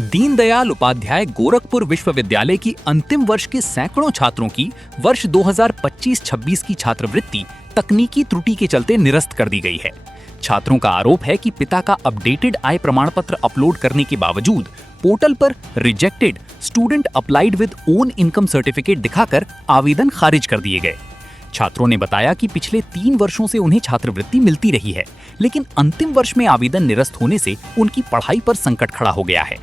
दीनदयाल उपाध्याय गोरखपुर विश्वविद्यालय की अंतिम वर्ष के सैकड़ों छात्रों की वर्ष 2025-26 की छात्रवृत्ति तकनीकी त्रुटि के चलते निरस्त कर दी गई है। छात्रों का आरोप है कि पिता का अपडेटेड आय प्रमाण पत्र अपलोड करने के बावजूद पोर्टल पर rejected student applied with own income certificate दिखाकर आवेदन खारिज कर दिए गए। छात्रों ने बताया कि पिछले 3 वर्षों से उन्हें छात्रवृत्ति मिलती रही है, लेकिन अंतिम वर्ष में आवेदन निरस्त होने से उनकी पढ़ाई पर संकट खड़ा हो गया है।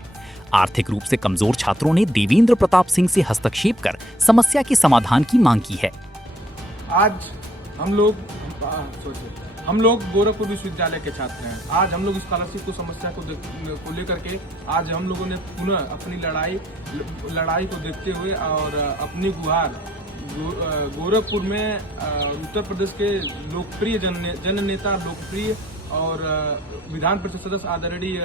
आर्थिक रूप से कमजोर छात्रों ने देवेंद्र प्रताप सिंह से हस्तक्षेप कर समस्या के समाधान की मांग की है। आज हम लोग गोरखपुर विश्वविद्यालय के छात्र हैं। आज हम लोग स्कॉलरशिप को समस्या को लेकर के आज हम लोगों ने पुनः अपनी लड़ाई को देखते हुए और अपनी गुहार गोरखपुर में उत्तर प्रदेश के लोकप्रिय जननेता लोकप्रिय और विधान परिषद सदस्य आदरणीय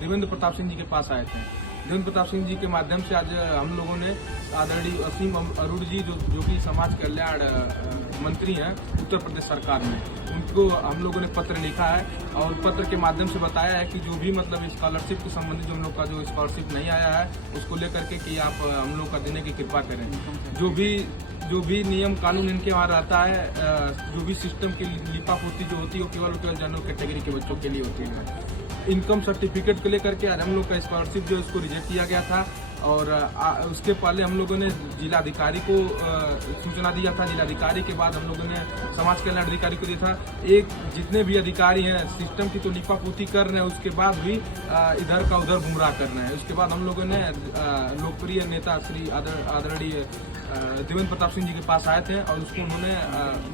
देवेंद्र प्रताप सिंह जी के पास आए थे। देवेंद्र प्रताप सिंह जी के माध्यम से आज हम लोगों ने आदरणीय असीम अरुण जी जो कि समाज कल्याण मंत्री हैं उत्तर प्रदेश सरकार में, उनको हम लोगों ने पत्र लिखा है और पत्र के माध्यम से बताया है कि जो भी मतलब स्कॉलरशिप के संबंधित जो हम लोग का जो स्कॉलरशिप नहीं आया है उसको लेकर के कि आप हम लोग का देने की कृपा करें। जो भी नियम कानून इनके वहाँ रहता है, जो भी सिस्टम की लिपापोती जो होती है वो केवल जनरल कैटेगरी के बच्चों के लिए होती है। इनकम सर्टिफिकेट को लेकर के आज हम लोग का स्कॉलरशिप जो इसको रिजेक्ट किया गया था और उसके पहले हम लोगों ने जिलाधिकारी को सूचना दिया था। जिलाधिकारी के बाद हम लोगों ने समाज कल्याण अधिकारी को दिया था। जितने भी अधिकारी हैं सिस्टम की तो लिपापोती कर रहे हैं, उसके बाद भी इधर का उधर गुमराह कर रहे हैं। उसके बाद हम लोगों ने लोकप्रिय नेता श्री आदरणीय देवेंद्र प्रताप सिंह जी के पास आए थे और उसको उन्होंने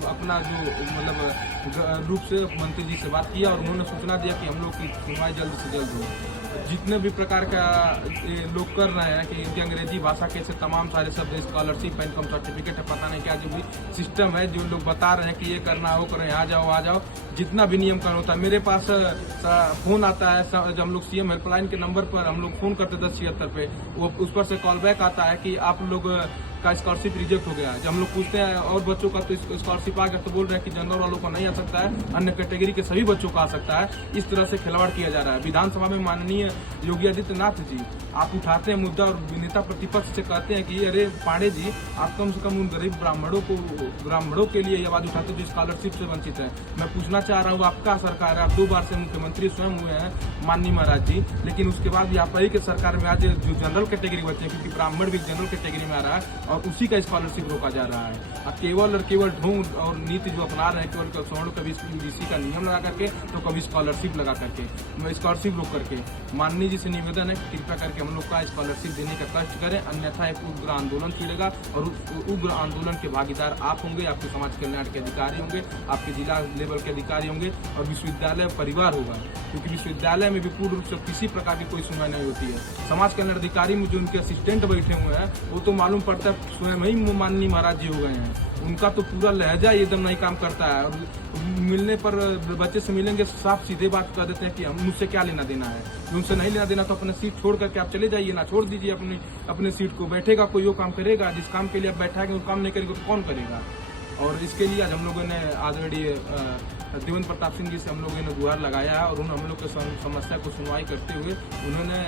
अपना जो मतलब रूप से मंत्री जी से बात किया और उन्होंने सूचना दिया कि हम लोग की सुनवाई जल्द से जल्द हो। जितने भी प्रकार का लोग कर रहे हैं कि इनकी अंग्रेजी भाषा के से तमाम सारे शब्द स्कॉलरशिप इनकम सर्टिफिकेट है, पता नहीं क्या जो भी सिस्टम है, जो लोग बता रहे हैं कि ये करना हो करें, आ जाओ, जितना भी नियम कानून होता है। मेरे पास फोन आता है जब हम लोग सीएम हेल्पलाइन के नंबर पर हम लोग फोन करते 1076 पे, वो उस पर से कॉल बैक आता है कि आप लोग का स्कॉलरशिप रिजेक्ट हो गया है। जब हम लोग पूछते हैं और बच्चों का तो स्कॉलरशिप आ गया तो बोल रहे हैं कि जनरल वालों को नहीं आ सकता है, अन्य कैटेगरी के सभी बच्चों को आ सकता है। इस तरह से खिलवाड़ किया जा रहा है। विधानसभा में माननीय योगी आदित्यनाथ जी आप उठाते हैं मुद्दा और नेता प्रतिपक्ष से कहते हैं कि अरे पांडे जी आप कम से कम उन गरीब ब्राह्मणों के लिए आवाज उठाते जो स्कॉलरशिप से वंचित है। मैं पूछना चाह रहा हूँ, आपका सरकार है, आप 2 बार से मुख्यमंत्री स्वयं हुए हैं माननीय महाराज जी, लेकिन उसके बाद भी आप ही के सरकार में आज जो जनरल कैटेगरी बच्चे हैं, क्योंकि ब्राह्मण भी जनरल कैटेगरी में आ रहा है और उसी का स्कॉलरशिप रोका जा रहा है। अब केवल ढोंग और नीति जो अपना रहे हैं, केवल स्वर्ण कभी बीसी का नियम लगा करके तो कभी स्कॉलरशिप लगा करके स्कॉलरशिप रोक करके। माननीय जी से निवेदन है कृपया करके हम लोग का स्कॉलरशिप देने का कष्ट करें, अन्यथा एक उग्र आंदोलन छिड़ेगा और उस उग्र आंदोलन के भागीदार आप होंगे, आपके समाज कल्याण के अधिकारी होंगे, आपके जिला लेवल के अधिकारी होंगे और विश्वविद्यालय परिवार होगा, क्योंकि विश्वविद्यालय में भी पूर्ण रूप से किसी प्रकार की कोई सुनवाई नहीं होती है। समाज कल्याण अधिकारी में जो उनके असिस्टेंट बैठे हुए हैं वो तो मालूम पड़ता है स्वयं ही माननीय महाराज जी हो गए हैं। उनका तो पूरा लहजा एकदम नहीं काम करता है और मिलने पर बच्चे से मिलेंगे साफ सीधे बात कर देते हैं कि हम मुझसे क्या लेना देना है। उनसे नहीं लेना देना तो अपना सीट छोड़ करके आप चले जाइए ना, छोड़ दीजिए अपने सीट को। बैठेगा कोई वो काम करेगा, जिस काम के लिए आप बैठाएंगे वो काम नहीं करेगा तो कौन करेगा। और इसके लिए आज हम लोगों ने आदरणीय देवेंद्र प्रताप सिंह जी से हम लोगों ने गुहार लगाया है और हम लोग के समस्या को सुनवाई करते हुए उन्होंने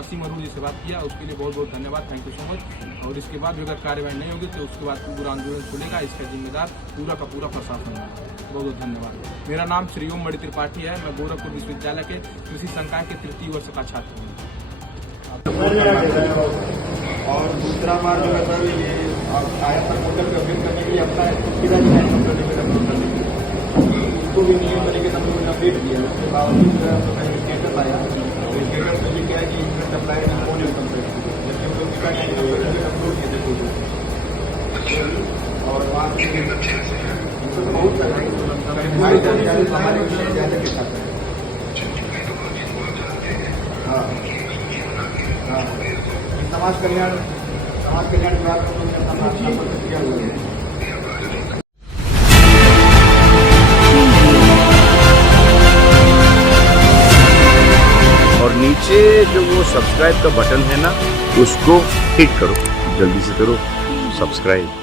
असीम अरुण जी से बात किया, उसके लिए बहुत बहुत धन्यवाद, थैंक यू सो मच। और इसके बाद भी अगर कार्रवाई नहीं होगी तो उसके बाद पूरा आंदोलन खुलेगा, इसका जिम्मेदार पूरा का पूरा प्रशासन है। बहुत बहुत धन्यवाद। मेरा नाम श्री ओम मणि त्रिपाठी है, मैं गोरखपुर विश्वविद्यालय के कृषि संकाय के 3य वर्ष का छात्र हूँ। और दूसरा बार जो है सर ये आया था पोर्टल का अपडेट करने के लिए अपना उसको भी नियम तरीके से हम लोगों ने अपडेट किया। उसके बावजूद जो है तो मैंने स्टेटस आया और स्टेटस में क्या है कि इंटरेस्ट अप्लाई होने जबकि हम लोग अपलोड किए थे और वहाँ तो बहुत जानकारी हमारे के साथ है। हाँ हाँ, समाज कल्याण विभाग को किया हुआ है। और नीचे जो वो सब्सक्राइब का बटन है ना, उसको हिट करो, जल्दी से करो सब्सक्राइब।